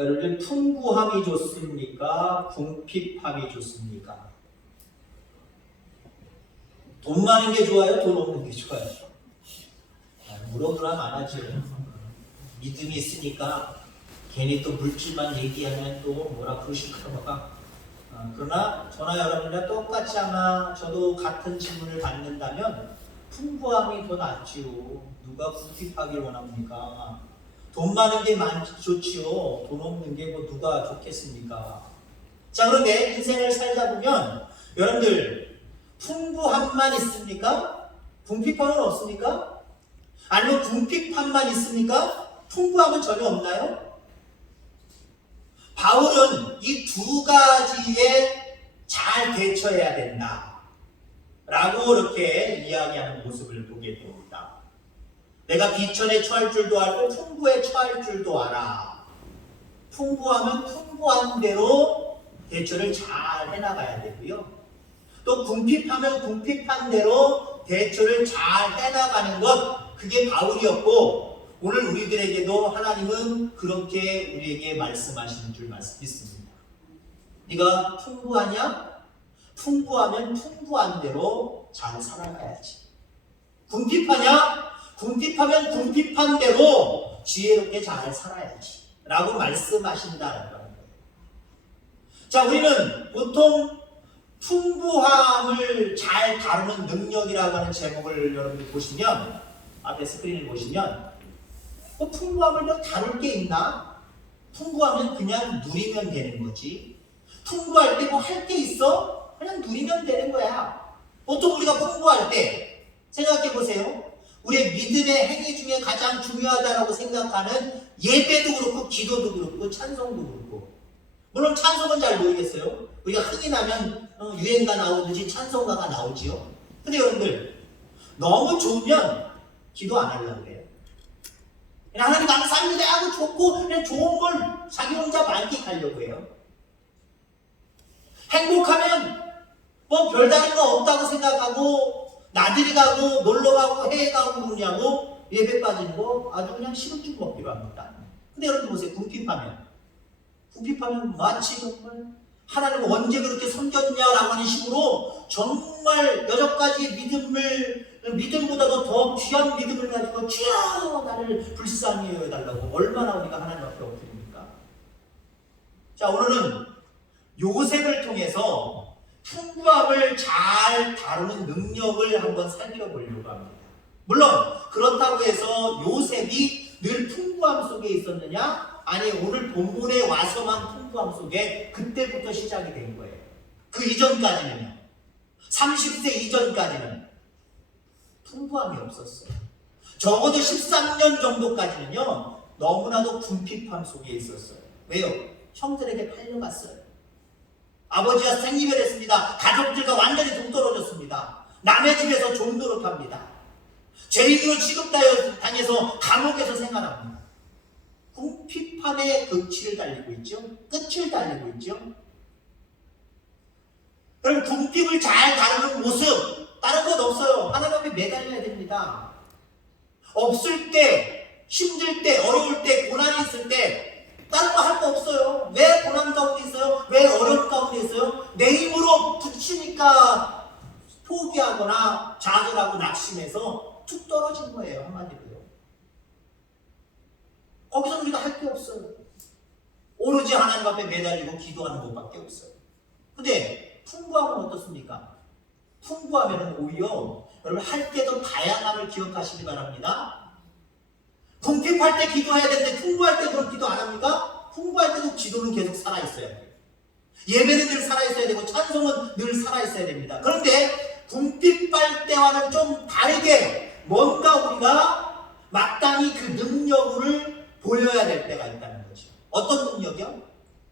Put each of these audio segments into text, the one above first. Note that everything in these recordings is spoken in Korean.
여러분, 풍부함이 좋습니까? 궁핍함이 좋습니까? 돈 많은 게 좋아요? 돈 없는 게 좋아요? 물어보라 말하죠. 믿음이 있으니까 괜히 또 물질만 얘기하면 또 뭐라 그러실까 봐. 그러나 저나 여러분이랑 똑같이 아마 저도 같은 질문을 받는다면 풍부함이 더 낫지요. 누가 궁핍하길 원합니까? 돈 많은 게 좋지요. 돈 없는 게 뭐 누가 좋겠습니까? 자, 그런데 인생을 살다 보면 여러분들 풍부함만 있습니까? 궁핍함은 없습니까? 아니면 궁핍함만 있습니까? 풍부함은 전혀 없나요? 바울은 이 두 가지에 잘 대처해야 된다 라고 이렇게 이야기하는 모습을 보게 됩니다. 내가 비천에 처할 줄도 알고 풍부에 처할 줄도 알아. 풍부하면 풍부한 대로 대처를 잘 해나가야 되고요. 또 궁핍하면 궁핍한 대로 대처를 잘 해나가는 것, 그게 바울이었고 오늘 우리들에게도 하나님은 그렇게 우리에게 말씀하시는 줄 믿습니다. 네가 풍부하냐? 풍부하면 풍부한 대로 잘 살아가야지. 궁핍하냐? 궁핍하면 궁핍한 대로 지혜롭게 잘 살아야지 라고 말씀하신다는 거예요. 자, 우리는 보통 풍부함을 잘 다루는 능력이라고 하는 제목을 여러분들 보시면, 앞에 스크린을 보시면 풍부함을 뭐 다룰 게 있나? 풍부하면 그냥 누리면 되는 거지. 풍부할 때 뭐 할 게 있어? 그냥 누리면 되는 거야. 보통 우리가 풍부할 때 생각해 보세요. 우리의 믿음의 행위 중에 가장 중요하다고 생각하는 예배도 그렇고 기도도 그렇고 찬송도 그렇고, 물론 찬송은 잘 모르겠어요. 우리가 흥이 나면 유행가 나오듯이 찬송가가 나오지요. 근데 여러분들 너무 좋으면 기도 안 하려고 해요. 그냥 하나님 감사합니다 하고 좋고 그냥 좋은 걸 자기 혼자 만끽하려고 해요. 행복하면 뭐 별다른 거 없다고 생각하고 나들이 가고 놀러 가고 해외 가고 그러냐고 예배 빠지는 거 아주 그냥 시금죽 먹기로 합니다. 근데 여러분 보세요. 궁핍하면 마치 정말 하나님 언제 그렇게 섬겼냐라고 하는 식으로 정말 여섯 가지의 믿음보다도 더 귀한 믿음을 가지고 주여 나를 불쌍히 여겨달라고 얼마나 우리가 하나님 앞에 엎드립니까? 자, 오늘은 요셉을 통해서 풍부함을 잘 다루는 능력을 한번 살펴보려고 합니다. 물론 그렇다고 해서 요셉이 늘 풍부함 속에 있었느냐? 아니, 오늘 본문에 와서만 풍부함 속에 그때부터 시작이 된 거예요. 그 이전까지는요. 30세 이전까지는 풍부함이 없었어요. 적어도 13년 정도까지는요. 너무나도 궁핍함 속에 있었어요. 왜요? 형들에게 팔려갔어요. 아버지가 생이별했습니다. 가족들과 완전히 동떨어졌습니다. 남의 집에서 종노릇합니다. 죄인으로 취급당해서 감옥에서 생활합니다. 궁핍함의 끝을 달리고 있죠. 끝을 달리고 있죠. 그럼 궁핍을 잘 다루는 모습, 다른 건 없어요. 하나님 앞에 매달려야 됩니다. 없을 때, 힘들 때, 어려울 때, 고난이 있을 때 다른 거 할 거 없어요. 왜 고난 가운데 있어요? 왜 어려움 가운데 있어요? 내 힘으로 붙이니까 포기하거나 좌절하고 낙심해서 툭 떨어진 거예요. 한마디로요. 거기서 우리가 할 게 없어요. 오로지 하나님 앞에 매달리고 기도하는 것밖에 없어요. 근데 풍부함은 어떻습니까? 풍부하면 오히려 여러분 할 게 더 다양함을 기억하시기 바랍니다. 궁핍할 때 기도해야 되는데 풍부할 때 그럼 기도 안 합니까? 풍부할 때도 기도는 계속 살아있어야 돼요. 예배는 늘 살아있어야 되고 찬송은 늘 살아있어야 됩니다. 그런데 궁핍할 때와는 좀 다르게 뭔가 우리가 마땅히 그 능력을 보여야 될 때가 있다는 거죠. 어떤 능력이요?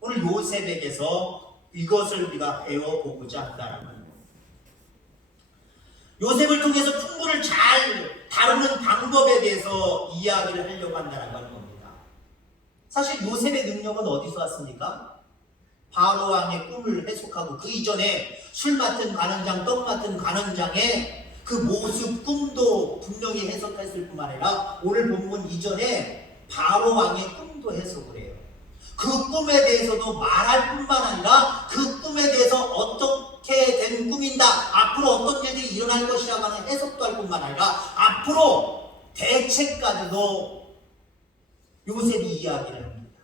오늘 요셉에게서 이것을 우리가 배워보고자 한다는 거예요. 요셉을 통해서 풍부를 잘 다루는 방법에 대해서 이야기를 하려고 한다는 겁니다. 사실 요셉의 능력은 어디서 왔습니까? 바로 왕의 꿈을 해석하고 그 이전에 술 맡은 관원장, 떡 맡은 관원장의 그 모습, 꿈도 분명히 해석했을 뿐만 아니라 오늘 본문 이전에 바로 왕의 꿈도 해석을 해요. 그 꿈에 대해서도 말할 뿐만 아니라 그 꿈에 대해서 어떻게 된 꿈인다, 앞으로 어떤 일들이 일어날 것이라고 하는 해석도 할 뿐만 아니라 앞으로 대책까지도 요셉이 이야기를 합니다.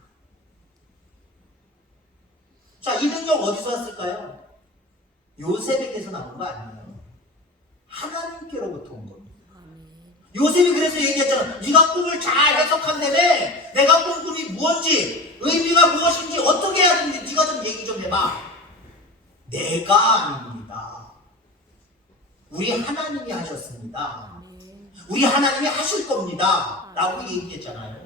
자, 이 능력 어디서 왔을까요? 요셉에게서 나온 거 아니에요. 하나님께로부터 온 겁니다. 요셉이 그래서 얘기했잖아. 네가 꿈을 잘 해석한다며. 내가 꾼 꿈이 무엇인지, 의미가 무엇인지, 어떻게 해야 되는지 네가 좀 얘기 좀 해봐. 내가 아닙니다. 우리 하나님이 하셨습니다. 우리 하나님이 하실 겁니다. 라고 얘기했잖아요.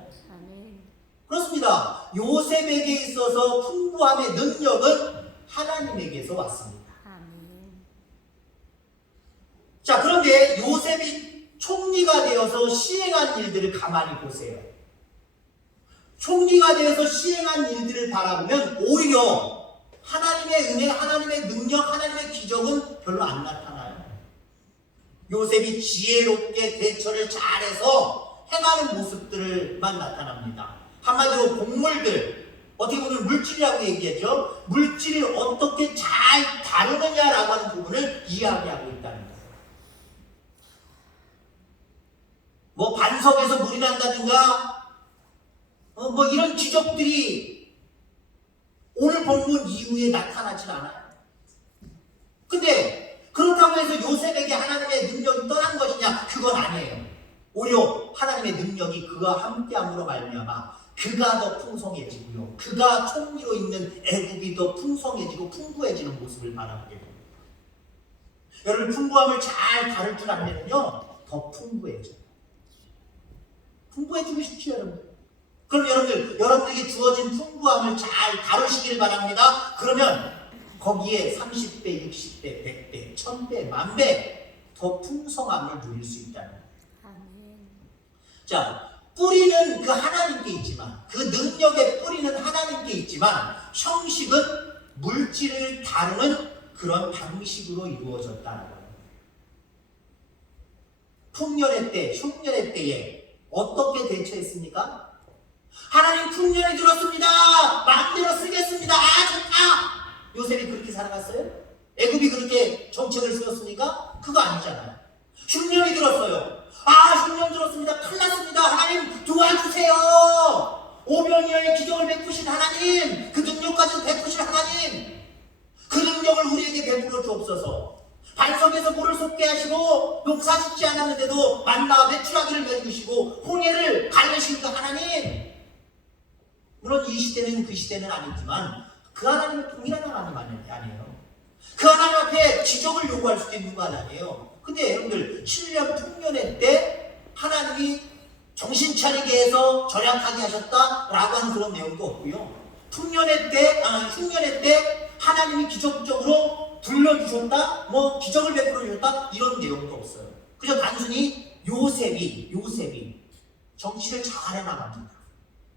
그렇습니다. 요셉에게 있어서 풍부함의 능력은 하나님에게서 왔습니다. 자, 그런데 요셉이 총리가 되어서 시행한 일들을 가만히 보세요. 총리가 되어서 시행한 일들을 바라보면 오히려 하나님의 은혜, 하나님의 능력, 하나님의 기적은 별로 안 나타나요. 요셉이 지혜롭게 대처를 잘해서 행하는 모습들만 나타납니다. 한마디로 곡물들, 어떻게 보면 물질이라고 얘기했죠. 물질을 어떻게 잘 다루느냐라고 하는 부분을 이야기하고 있다는 거예요. 뭐 반석에서 물이 난다든가 뭐 이런 기적들이 오늘 본문 이후에 나타나질 않아요. 근데 그렇다고 해서 요셉에게 하나님의 능력이 떠난 것이냐? 그건 아니에요. 오히려 하나님의 능력이 그와 함께함으로 말미암아 그가 더 풍성해지고요, 그가 총리로 있는 애굽이 더 풍성해지고 풍부해지는 모습을 바라보게 됩니다. 여러분, 풍부함을 잘 다룰 줄 알면요 더 풍부해져요. 풍부해지고 싶죠, 여러분들? 그럼 여러분들에게 주어진 풍부함을 잘 다루시길 바랍니다. 그러면 거기에 30배, 60배, 100배, 1000배, 10,000배 더 풍성함을 누릴 수 있다는 거예요. 자, 뿌리는 그 하나님께 있지만, 그 능력의 뿌리는 하나님께 있지만 형식은 물질을 다루는 그런 방식으로 이루어졌다는 거예요. 풍년의 때, 흉년의 때에 어떻게 대처했습니까? 하나님 풍년이 들었습니다. 마음대로 쓰겠습니다. 좋다. 요셉이 그렇게 살아갔어요? 애굽이 그렇게 정책을 세웠습니까? 그거 아니잖아요. 흉년이 들었어요. 흉년 들었습니다. 큰일 났습니다. 하나님 도와주세요. 오병이어의 기적을 베푸신 하나님, 그 능력까지 베푸신 하나님, 그 능력을 우리에게 베풀어 주옵소서. 반석에서 물을 솟게 하시고 농사 짓지 않았는데도 만나와 메추라기를 먹이시고 홍해를 가르신 그 하나님, 물론 이 시대는 그 시대는 아니지만 그 하나님은 동일한 하나님 아니에요. 그 하나님 앞에 기적을 요구할 수도 있는 거 아니에요. 근데 여러분들 7년 풍년의 때 하나님이 정신 차리게 해서 절약하게 하셨다라고 하는 그런 내용도 없고요. 흉년의 때 하나님이 기적적으로 불러주셨다, 뭐 기적을 베풀어 주셨다, 이런 내용도 없어요. 그저 단순히 요셉이 정치를 잘해 나갑니다.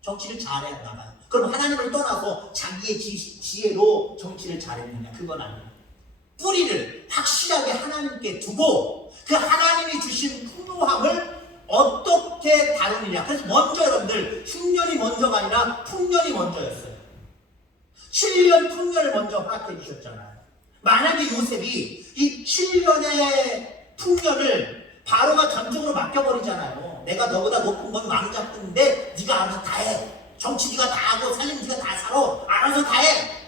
정치를 잘해 나가요. 그럼 하나님을 떠나서 자기의 지혜로 정치를 잘했느냐? 그건 아니에요. 뿌리를 확실하게 하나님께 두고 그 하나님이 주신 풍요함을 어떻게 다루느냐. 그래서 먼저 여러분들 흉년이 먼저가 아니라 풍년이 먼저였어요. 7년 풍년을 먼저 허락해 주셨잖아요. 만약에 요셉이 이 7년의 풍년을 바로가 전적으로 맡겨버리잖아요. 내가 너보다 높은 건 왕자뿐인데 네가 알아서 다 해. 정치 네가 다 하고 살림 네가 다 살아. 알아서 다 해.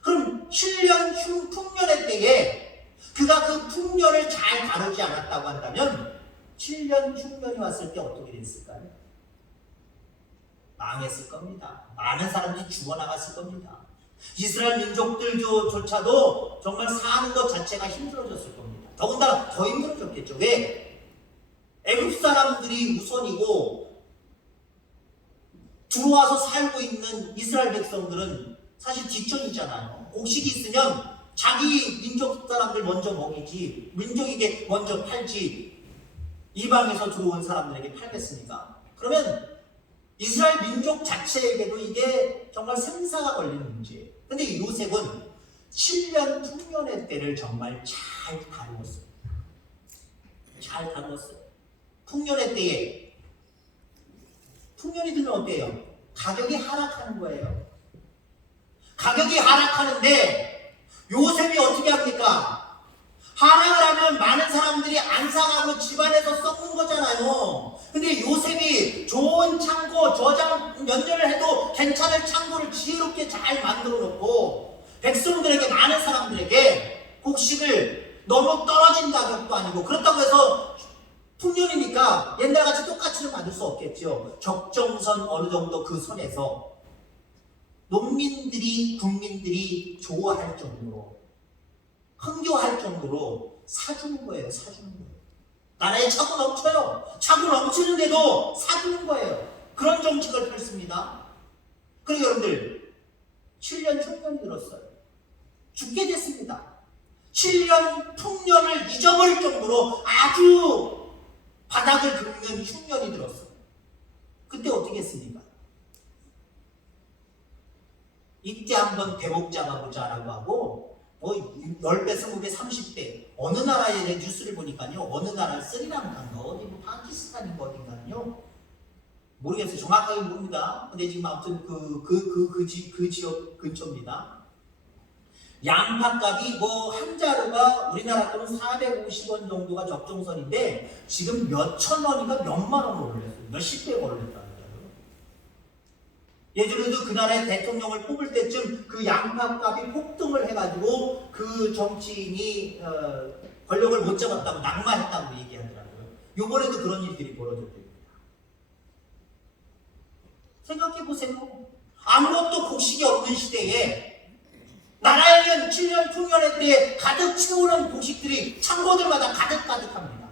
그럼 7년 풍년의 때에 그가 그 풍년을 잘 다루지 않았다고 한다면 7년 흉년이 왔을 때 어떻게 됐을까요? 망했을 겁니다. 많은 사람들이 죽어나갔을 겁니다. 이스라엘 민족들조차도 정말 사는 것 자체가 힘들어졌을 겁니다. 더군다나 더 힘들어졌겠죠. 왜? 애굽 사람들이 우선이고 들어와서 살고 있는 이스라엘 백성들은 사실 뒷전이잖아요. 곡식이 있으면 자기 민족 사람들 먼저 먹이지, 민족에게 먼저 팔지, 이방에서 들어온 사람들에게 팔겠습니까? 그러면 이스라엘 민족 자체에게도 이게 정말 생사가 걸리는 문제예요. 근데 요셉은 7년 풍년의 때를 정말 잘 다루었어요. 잘 다루었어요. 풍년의 때에, 풍년이 들면 어때요? 가격이 하락하는 거예요. 가격이 하락하는데 요셉이 어떻게 합니까? 하락을 하면 많은 사람들이 안 상하고 집안에서 썩는 거잖아요. 근데 요셉이 좋은 창고, 저장 몇 년을 해도 괜찮을 창고를 지혜롭게 잘 만들어 놓고 백성들에게, 많은 사람들에게 곡식을 너무 떨어진 가격도 아니고, 그렇다고 해서 풍년이니까 옛날같이 똑같이는 받을 수 없겠죠. 적정선, 어느 정도 그 선에서 농민들이, 국민들이 좋아할 정도로, 흥겨할 정도로 사주는 거예요. 사주는 거예요. 나라에 차고 넘쳐요. 차고 넘치는데도 사주는 거예요. 그런 정책을 펼습니다. 그리고 여러분들 7년 풍년이 들었어요. 죽게 됐습니다. 7년 풍년을 잊어버릴 정도로 아주 바닥을 긁는 흉년이 들었어요. 그때 어떻게 했습니까? 이때 한번 대목 잡아보자라고 하고, 10배, 20배, 30배, 어느 나라의 뉴스를 보니까요, 어느 나라 스리랑카인가 어디 뭐 파키스탄인가 어딘가요, 모르겠어요. 정확하게 모릅니다. 근데 지금 아무튼 그 지역 근처입니다. 양파값이 한 자루가 우리나라 돈은 450원 정도가 적정선인데 지금 몇천 원인가 몇만 원을 올렸어요. 몇십 배가 올렸다는 거예요. 예전에도 그 나라의 대통령을 뽑을 때쯤 그 양파값이 폭등을 해가지고 그 정치인이 권력을 못 잡았다고 낙마했다고 얘기하더라고요. 요번에도 그런 일들이 벌어졌대요. 생각해보세요. 아무것도 곡식이 없는 시대에 나라에는 7년 풍년의 때에 가득 채우는 곡식들이 창고들마다 가득가득합니다.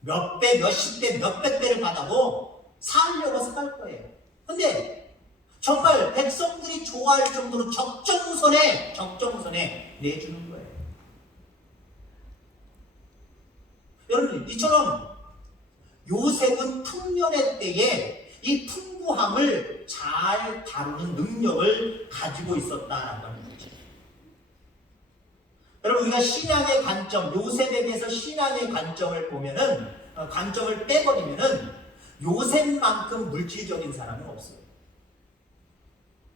몇 배, 몇십 배, 몇백 배를 받아도 사려고 살 거예요. 근데 정말 백성들이 좋아할 정도로 적정선에 내주는 거예요. 여러분, 이처럼 요셉은 풍년의 때에 이 풍부함을 잘 다루는 능력을 가지고 있었다라고 하는 거죠. 여러분, 우리가 신앙의 관점, 요셉에 대해서 신앙의 관점을 보면은, 관점을 빼버리면은 요셉만큼 물질적인 사람은 없어요.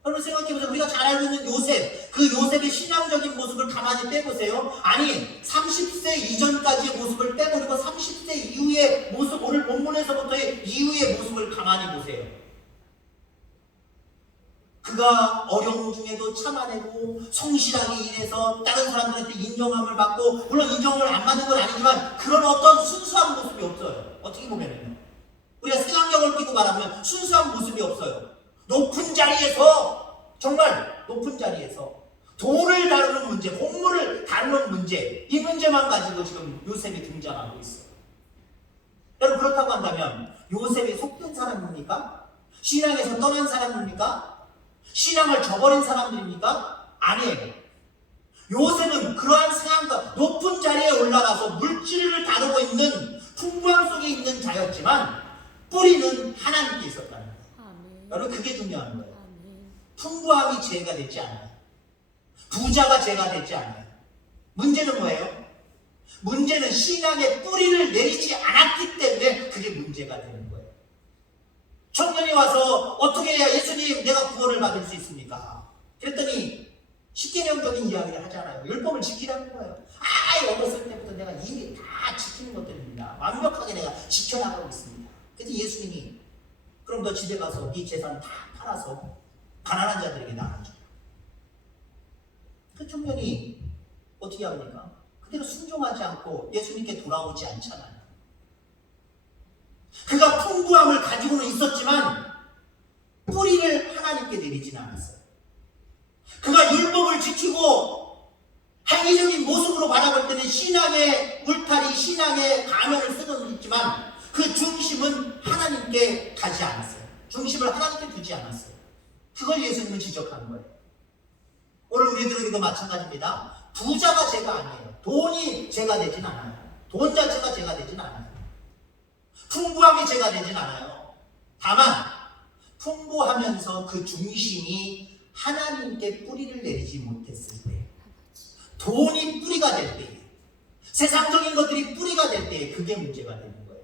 여러분 생각해보세요. 우리가 잘 알고 있는 요셉, 그 요셉의 신앙적인 모습을 가만히 빼보세요. 아니, 30세 이전까지의 모습을 빼버리고 30세 이후의 모습, 오늘 본문에서부터의 이후의 모습을 가만히 보세요. 그가 어려움 중에도 참아내고 성실하게 일해서 다른 사람들한테 인정함을 받고, 물론 인정을 안 받는 건 아니지만 그런 어떤 순수한 모습이 없어요. 어떻게 보면은요, 우리가 색안경을 끼고 말하면 순수한 모습이 없어요. 높은 자리에서, 정말 높은 자리에서 돈을 다루는 문제, 공물을 다루는 문제, 이 문제만 가지고 지금 요셉이 등장하고 있어요. 여러분, 그렇다고 한다면 요셉이 속된 사람입니까? 신앙에서 떠난 사람입니까? 신앙을 저버린 사람들입니까? 아니에요. 요셉은 그러한 상황과 높은 자리에 올라가서 물질을 다루고 있는 풍부함 속에 있는 자였지만 뿌리는 하나님께 있었다는 거예요. 여러분, 그게 중요한 거예요. 풍부함이 죄가 되지 않아요. 부자가 죄가 되지 않아요. 문제는 뭐예요? 문제는 신앙의 뿌리를 내리지 않았기 때문에 그게 문제가 되는 거예요. 청년이 와서 어떻게 해야 예수님 내가 구원을 받을 수 있습니까? 그랬더니 십계명적인 이야기를 하잖아요. 율법을 지키라는 거예요. 어렸을 때부터 내가 이미 다 지키는 것들입니다. 완벽하게 내가 지켜나가고 있습니다. 그래서 예수님이 그럼 너 집에 가서 네 재산 다 팔아서 가난한 자들에게 나눠줘. 그 청년이 어떻게 합니까? 그대로 순종하지 않고 예수님께 돌아오지 않잖아요. 그가 풍부함을 가지고는 있었지만 뿌리를 하나님께 내리지는 않았어요. 그가 율법을 지키고 행위적인 모습으로 바라볼 때는 신앙의 울타리, 신앙의 가면을 쓰고는 있지만 그 중심은 하나님께 가지 않았어요. 중심을 하나님께 두지 않았어요. 그걸 예수님은 지적하는 거예요. 오늘 우리들에게도 마찬가지입니다. 부자가 죄가 아니에요. 돈이 죄가 되진 않아요. 돈 자체가 죄가 되진 않아요. 풍부함이 죄가 되진 않아요. 다만 풍부하면서 그 중심이 하나님께 뿌리를 내리지 못했을 때, 돈이 뿌리가 될 때, 세상적인 것들이 뿌리가 될 때 그게 문제가 되는 거예요.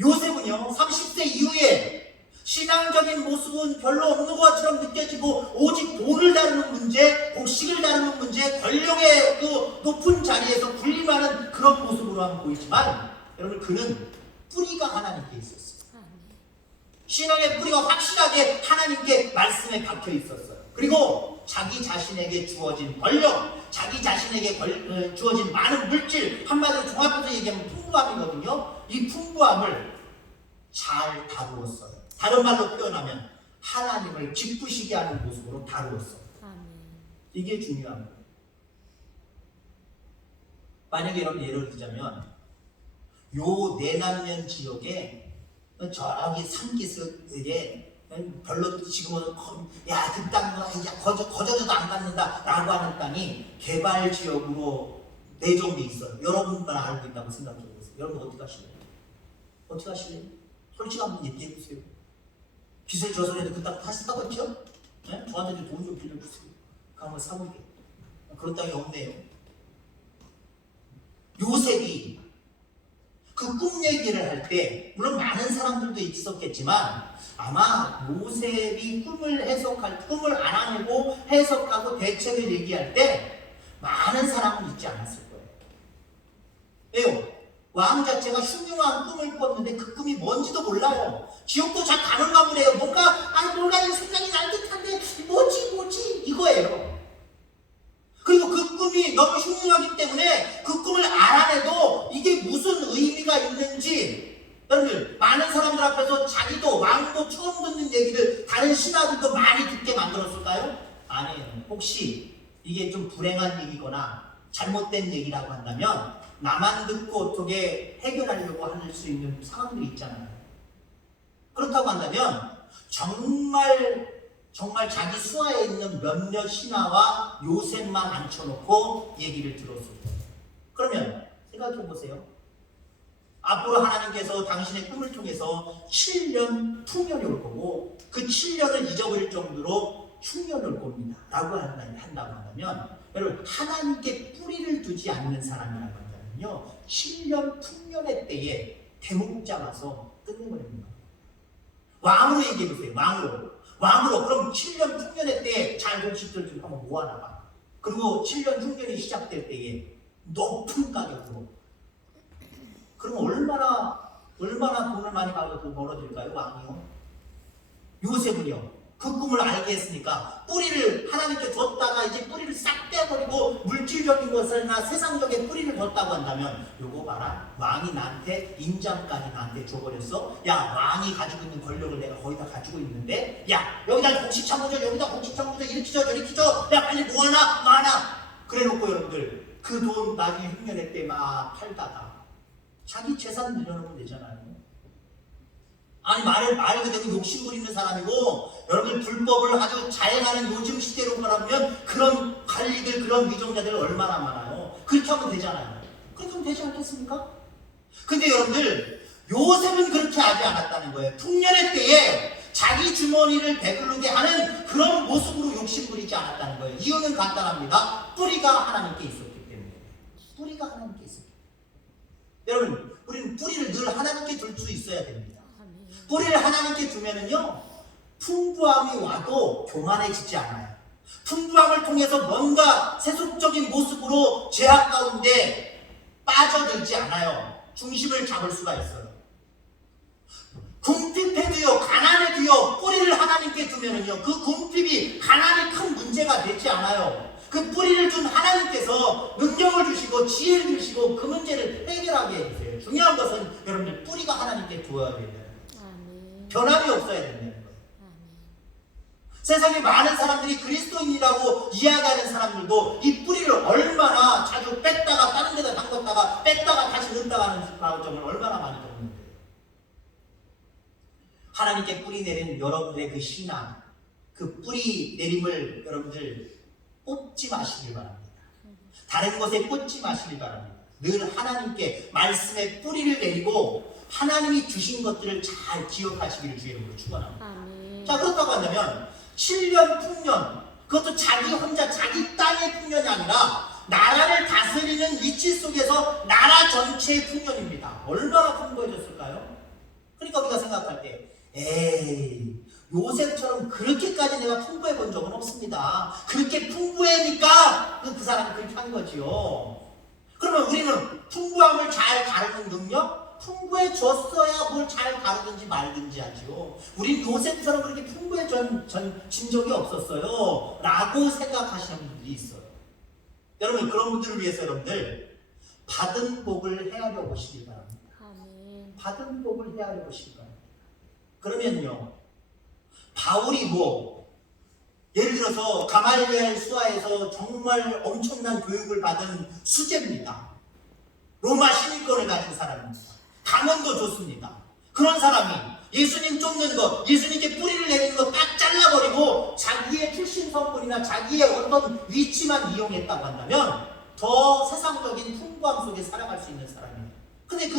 요셉은요, 30세 이후에 신앙적인 모습은 별로 없는 것처럼 느껴지고 오직 돈을 다루는 문제, 곡식을 다루는 문제, 권력의 그 높은 자리에서 군림하는 그런 모습으로만 보이지만 여러분 그는 뿌리가 하나님께 있었어요. 신앙의 뿌리가 확실하게 하나님께 말씀에 박혀 있었어요. 그리고 자기 자신에게 주어진 권력, 자기 자신에게 주어진 많은 물질, 한마디로 종합해서 얘기하면 풍부함이거든요. 이 풍부함을 잘 다루었어요. 다른 말로 표현하면 하나님을 기쁘시게 하는 모습으로 다루었어요. 이게 중요한 거예요. 만약에 여러분 예를 들자면 요 내남면 지역에 저기 산기슭에 별로 지금은 야 그 땅 거저도 안 갖는다 라고 하는 땅이 개발 지역으로 내정돼 있어요. 여러분만 알고 있다고 생각해 보세요. 여러분 어떻게 하실래요? 어떻게 하실래요? 솔직히 한번 얘기해 보세요. 기술조선에도 그 땅 파시다고 했죠? 네? 저한테 돈 좀 빌려주세요. 한번 사볼게. 그런 땅이 없네요. 요셉이 그 꿈 얘기를 할 때 물론 많은 사람들도 있었겠지만 아마 요셉이 꿈을 알아내고 해석하고 대책을 얘기할 때 많은 사람은 있지 않았을 거예요. 왜요? 왕 자체가 흉흉한 꿈을 꿨는데 그 꿈이 뭔지도 몰라요. 지옥도 잘 가물가물해요. 뭔가 생각이 날 듯한데 뭐지 이거예요. 그리고 그 꿈이 너무 흉흉하기 때문에 그 꿈을 알아내도 이게 무슨 의미가 있는지 여러분들 많은 사람들 앞에서 자기도 왕도 처음 듣는 얘기를 다른 신하들도 많이 듣게 만들었을까요? 아니에요. 혹시 이게 좀 불행한 얘기거나 잘못된 얘기라고 한다면 나만 듣고 어떻게 해결하려고 할 수 있는 상황들이 있잖아요. 그렇다고 한다면 정말 자기 수하에 있는 몇몇 신하와 요셉만 앉혀놓고 얘기를 들었을 거예요. 그러면 생각해 보세요. 앞으로 하나님께서 당신의 꿈을 통해서 7년 풍년이 올 거고 그 7년을 잊어버릴 정도로 흉년이 올 겁니다 라고 한다고 한다면 여러분 하나님께 뿌리를 두지 않는 사람이라고 한다면요 7년 풍년의 때에 대목 잡아서 끝내버립니다. 왕으로 얘기해보세요. 왕으로 그럼 7년 풍년의 때에 잘 곡식들 좀 한번 모아놔봐. 그리고 7년 풍년이 시작될 때에 높은 가격으로 그럼 얼마나 돈을 많이 받아도 벌어질까요? 왕이요? 요셉은요 그 꿈을 알게 했으니까 뿌리를 하나님께 줬다가 이제 뿌리를 싹 떼버리고 물질적인 것이나 세상적인 뿌리를 줬다고 한다면 요거 봐라 왕이 나한테 인장까지 나한테 줘버렸어. 야 왕이 가지고 있는 권력을 내가 거의 다 가지고 있는데 야 여기다 곡식 창고줘 여기다 곡식 창고줘 이렇게 줘 저렇게 줘 야 빨리 모아놔 그래 놓고 여러분들 그 돈 나중에 흉년의 때 막 팔다가 자기 재산 늘려놓으면 되잖아요. 아니 말 그대로 욕심부리는 사람이고 여러분들 불법을 아주 잘 가는 요즘 시대로 말하면 그런 관리들 그런 위정자들 얼마나 많아요. 그렇게 하면 되잖아요. 그렇게 하면 되지 않겠습니까? 근데 여러분들 요셉은 그렇게 하지 않았다는 거예요. 풍년의 때에 자기 주머니를 배부르게 하는 그런 모습으로 욕심부리지 않았다는 거예요. 이유는 간단합니다. 뿌리가 하나님께 있었기 때문에. 뿌리가 하나님께 있었기 때문에. 여러분 우리는 뿌리를 늘 하나님께 둘 수 있어야 됩니다. 뿌리를 하나님께 두면은요 풍부함이 와도 교만해지지 않아요. 풍부함을 통해서 뭔가 세속적인 모습으로 죄악 가운데 빠져들지 않아요. 중심을 잡을 수가 있어요. 궁핍해도요 가난해도요 뿌리를 하나님께 두면은요 그 궁핍이 가난이 큰 문제가 되지 않아요. 그 뿌리를 준 하나님께서 능력을 주시고 지혜를 주시고 그 문제를 해결하게 해주세요. 중요한 것은 여러분들 뿌리가 하나님께 두어야 돼요. 변함이 없어야 된다는 거예요. 세상에 많은 사람들이 그리스도인이라고 이야기하는 사람들도 이 뿌리를 얼마나 자주 뺐다가 다른 데다 담궜다가 뺐다가 다시 넣었다가 하는 과정을 얼마나 많이 겪는데 하나님께 뿌리 내린 여러분들의 그 신앙 그 뿌리 내림을 여러분들 꽂지 마시길 바랍니다. 다른 것에 꽂지 마시길 바랍니다. 늘 하나님께 말씀에 뿌리를 내리고 하나님이 주신 것들을 잘 기억하시기를 주의 이름으로 축원합니다. 자 그렇다고 한다면 7년 풍년 그것도 자기 혼자 자기 땅의 풍년이 아니라 나라를 다스리는 위치 속에서 나라 전체의 풍년입니다. 얼마나 풍부해졌을까요? 그러니까 우리가 생각할 때 에이, 요셉처럼 그렇게까지 내가 풍부해 본 적은 없습니다. 그렇게 풍부해니까 그 사람이 그렇게 한 거지요. 그러면 우리는 풍부함을 잘 다루는 능력? 풍부해졌어야 뭘 잘 다루든지 말든지 하죠. 우리 요셉처럼 그렇게 풍부해진 적이 없었어요 라고 생각하시는 분들이 있어요. 여러분, 그런 분들을 위해서 여러분들 받은 복을 헤아려 보시기 바랍니다. 받은 복을 헤아려 보시기 바랍니다. 그러면요, 바울이 예를 들어서 가말리엘 수하에서 정말 엄청난 교육을 받은 수재입니다. 로마 시민권을 가진 사람입니다. 강원도 좋습니다. 그런 사람이 예수님 쫓는 것, 예수님께 뿌리를 내리는 것 딱 잘라버리고 자기의 출신 성분이나 자기의 어떤 위치만 이용했다고 한다면 더 세상적인 풍부함 속에 살아갈 수 있는 사람이에요. 근데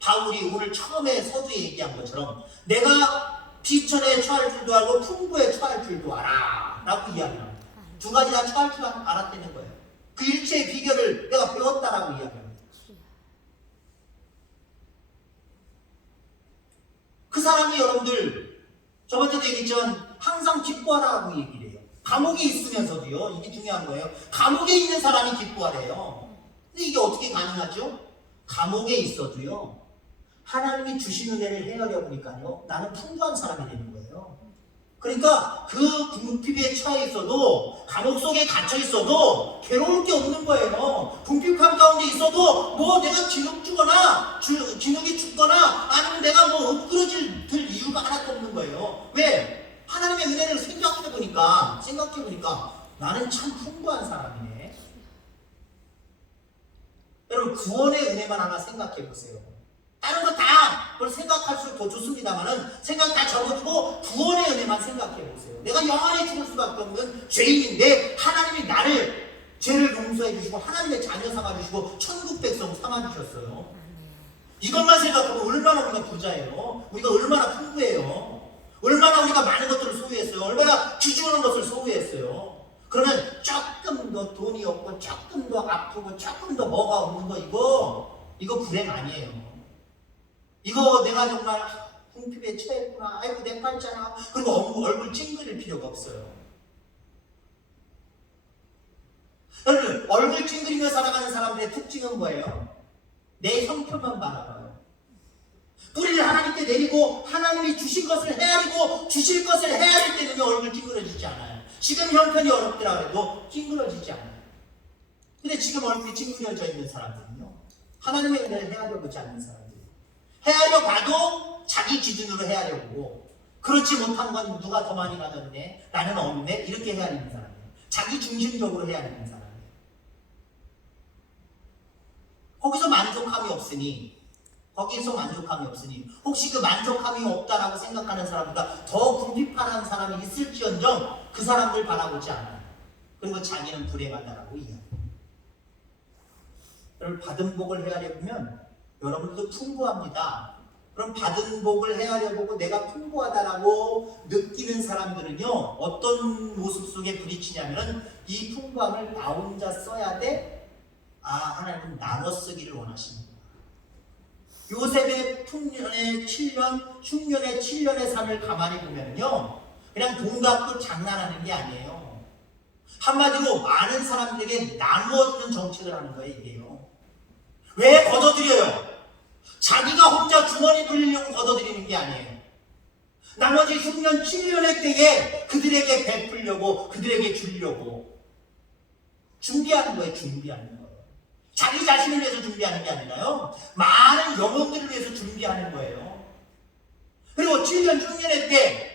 바울이 오늘 처음에 서두에 얘기한 것처럼 내가 비천에 처할 줄도 알고 풍부에 처할 줄도 알아 라고 이야기합니다. 두 가지 다 처할 줄 알았다는 거예요. 그 일체의 비결을 내가 배웠다라고 이야기합니다. 그 사람이 여러분들 저번에도 얘기했지만 항상 기뻐하라고 얘기를 해요. 감옥에 있으면서도요. 이게 중요한 거예요. 감옥에 있는 사람이 기뻐하래요. 근데 이게 어떻게 가능하죠? 감옥에 있어도요. 하나님이 주신 은혜를 헤아려 보니까요. 나는 풍부한 사람이 되는 거예요. 그러니까 그 궁핍에 처해 있어도, 감옥 속에 갇혀 있어도 괴로울 게 없는 거예요. 궁핍함 가운데 있어도 내가 진흙이 죽거나 아니면 내가 엎그러질 이유가 하나도 없는 거예요. 왜? 하나님의 은혜를 생각해 보니까 나는 참 풍부한 사람이네. 여러분, 구원의 은혜만 하나 생각해 보세요. 다른 거 다 그걸 생각할수록 더 좋습니다만은 생각 다 접어두고 구원의 은혜만 생각해 보세요. 내가 영원히 죽을 수밖에 없는 죄인인데 하나님이 나를 죄를 용서해 주시고 하나님의 자녀 삼아 주시고 천국 백성 삼아 주셨어요. 이것만 생각하면 얼마나 우리가 부자예요. 우리가 얼마나 풍부해요. 얼마나 우리가 많은 것들을 소유했어요. 얼마나 귀중한 것을 소유했어요. 그러면 조금 더 돈이 없고 조금 더 아프고 조금 더 뭐가 없는 거 이거 불행 아니에요. 이거 내가 정말 궁핍에 처했구나. 아이고 내 팔자나. 그리고 얼굴 찡그릴 필요가 없어요. 여러분, 얼굴 찡그리며 살아가는 사람들의 특징은 뭐예요? 내 형편만 바라봐요. 뿌리를 하나님께 내리고 하나님이 주신 것을 헤아리고 주실 것을 헤아릴 때는 얼굴 찡그러지지 않아요. 지금 형편이 어렵더라 해도 찡그러지지 않아요. 근데 지금 얼굴이 찡그려져 있는 사람들은요. 하나님의 은혜를 헤아려 보지 않는 사람들. 헤아려 봐도 자기 기준으로 헤아려 보고 그렇지 못한 건 누가 더 많이 가졌네, 나는 없네, 이렇게 헤아리는 사람이에요. 자기 중심적으로 헤아리는 사람이에요. 거기서 만족함이 없으니 혹시 그 만족함이 없다라고 생각하는 사람보다 더 궁핍한 사람이 있을지언정 그 사람들 바라보지 않아요. 그리고 자기는 불행하다라고 이야기해요. 여러분, 받은 복을 헤아려 보면 여러분들도 풍부합니다. 그럼 받은 복을 헤아려보고 내가 풍부하다라고 느끼는 사람들은요, 어떤 모습 속에 부딪히냐면 이 풍부함을 나 혼자 써야 돼? 하나님은 나눠 쓰기를 원하십니다. 요셉의 풍년의 7년, 흉년의 7년의 삶을 가만히 보면요, 그냥 돈 갖고 장난하는 게 아니에요. 한마디로 많은 사람들에게 나누어주는 정책을 하는 거예요, 이게요. 왜 걷어들여요? 자기가 혼자 주머니 불리려고 걷어들이는 게 아니에요. 나머지 흉년 7년의 때에 그들에게 베풀려고, 그들에게 주려고 준비하는 거예요. 자기 자신을 위해서 준비하는 게 아니라요, 많은 영혼들을 위해서 준비하는 거예요. 그리고 7년 흉년의 때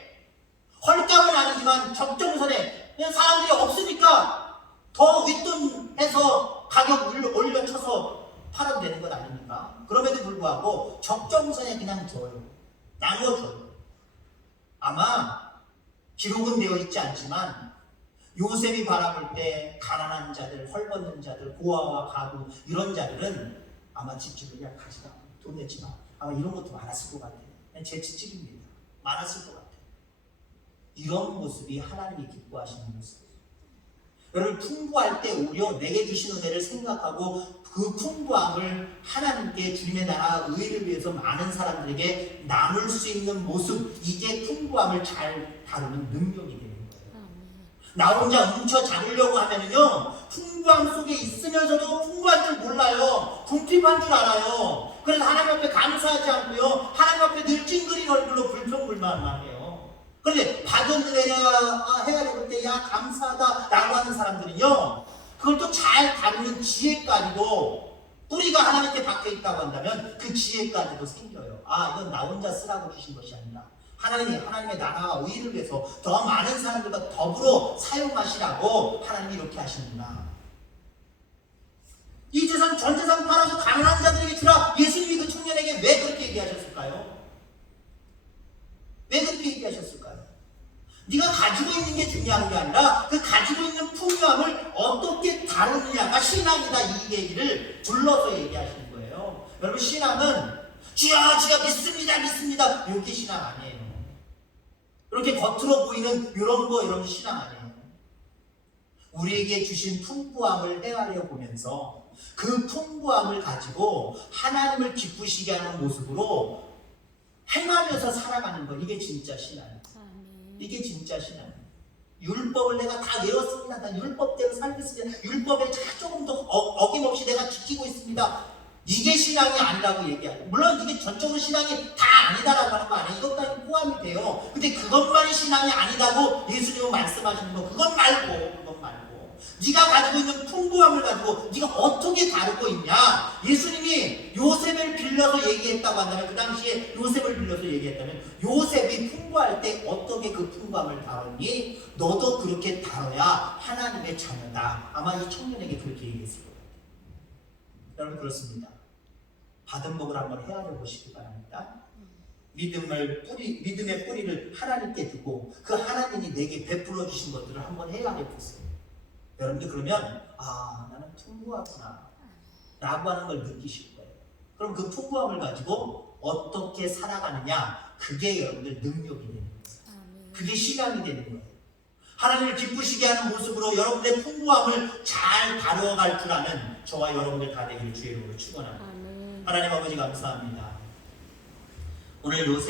헐값은 아니지만 적정선에 그냥 사람들이 없으니까 더 윗돈해서 가격 올려쳐서 팔아도 되는 것 아닙니까? 그럼에도 불구하고 적정선에 그냥 줘요. 나눠줘요. 아마 기록은 되어 있지 않지만 요셉이 바라볼 때 가난한 자들, 헐벗는 자들, 고아와 가부 이런 자들은 아마 집집을 야 가지다, 돈 내지 마. 아마 이런 것도 많았을 것 같아요. 그냥 제 집집입니다. 많았을 것 같아요. 이런 모습이 하나님이 기뻐하시는 모습이에요. 여러분 풍부할 때 오히려 내게 주신 은혜를 생각하고 그 풍부함을 하나님께 주님의 나라 의를 위해서 많은 사람들에게 나눌 수 있는 모습, 이게 풍부함을 잘 다루는 능력이 되는 거예요. 나 혼자 훔쳐 잡으려고 하면은요, 풍부함 속에 있으면서도 풍부한 줄 몰라요. 궁핍한 줄 알아요. 그래서 하나님 앞에 감사하지 않고요, 하나님 앞에 늘 찡그린 얼굴로 불평불만만 해요. 그런데 받은 은혜를 헤아려 볼 때 야 감사하다 라고 하는 사람들은요, 그걸 또 잘 다루는 지혜까지도, 뿌리가 하나님께 박혀 있다고 한다면 그 지혜까지도 생겨요. 이건 나 혼자 쓰라고 주신 것이 아니라 하나님이 하나님의 나라와 의를 위해서 더 많은 사람들과 더불어 사용하시라고 하나님이 이렇게 하시는구나. 이 재산 전 재산 팔아서 가난한 자들에게 주라, 예수님이 그 청년에게 왜 그렇게 얘기하셨을까요? 왜 그렇게 얘기하셨을까요? 네가 가지고 있는 게 중요한 게 아니라 그 가지고 있는 풍요함을 어떻게 다루느냐가 신앙이다, 이 얘기를 둘러서 얘기하시는 거예요. 여러분, 신앙은 주여 주여 믿습니다 믿습니다 이게 신앙 아니에요. 이렇게 겉으로 보이는 이런 신앙 아니에요. 우리에게 주신 풍부함을 헤아려 보면서 그 풍부함을 가지고 하나님을 기쁘시게 하는 모습으로 행하면서 살아가는 거, 이게 진짜 신앙이에요. 이게 진짜 신앙이에요. 율법을 내가 다 외웠습니다. 나 율법대로 살고 있습니다. 율법에 조금 더 어김없이 내가 지키고 있습니다. 이게 신앙이 아니라고 얘기하고, 물론 이게 전적으로 신앙이 다 아니다라고 하는 거 아니에요. 이것까지 포함이 돼요. 근데 그것만이 신앙이 아니다고 예수님은 말씀하시는 거, 그것 말고 네가 가지고 있는 풍부함을 가지고 네가 어떻게 다루고 있냐. 예수님이 요셉을 빌려서 얘기했다고 한다면, 그 당시에 요셉을 빌려서 얘기했다면, 요셉이 풍부할 때 어떻게 그 풍부함을 다루니 너도 그렇게 다뤄야 하나님의 자녀다. 아마 이 청년에게 그렇게 얘기했을 거예요. 여러분, 그렇습니다. 받은 복을 한번 헤아려 보시기 바랍니다. 믿음의 뿌리를 하나님께 두고 그 하나님이 내게 베풀어 주신 것들을 한번 헤아려 보세요. 여러분들 그러면 나는 풍부하구나 라고 하는 걸 느끼실 거예요. 그럼 그 풍부함을 가지고 어떻게 살아가느냐, 그게 여러분들 능력이 되는 거예요. 그게 신앙이 되는 거예요. 하나님을 기쁘시게 하는 모습으로 여러분의 풍부함을 잘 다루어갈 줄 아는 저와 여러분들 다 되기를 주의 이름으로 축원합니다. 하나님 아버지 감사합니다. 오늘 요셉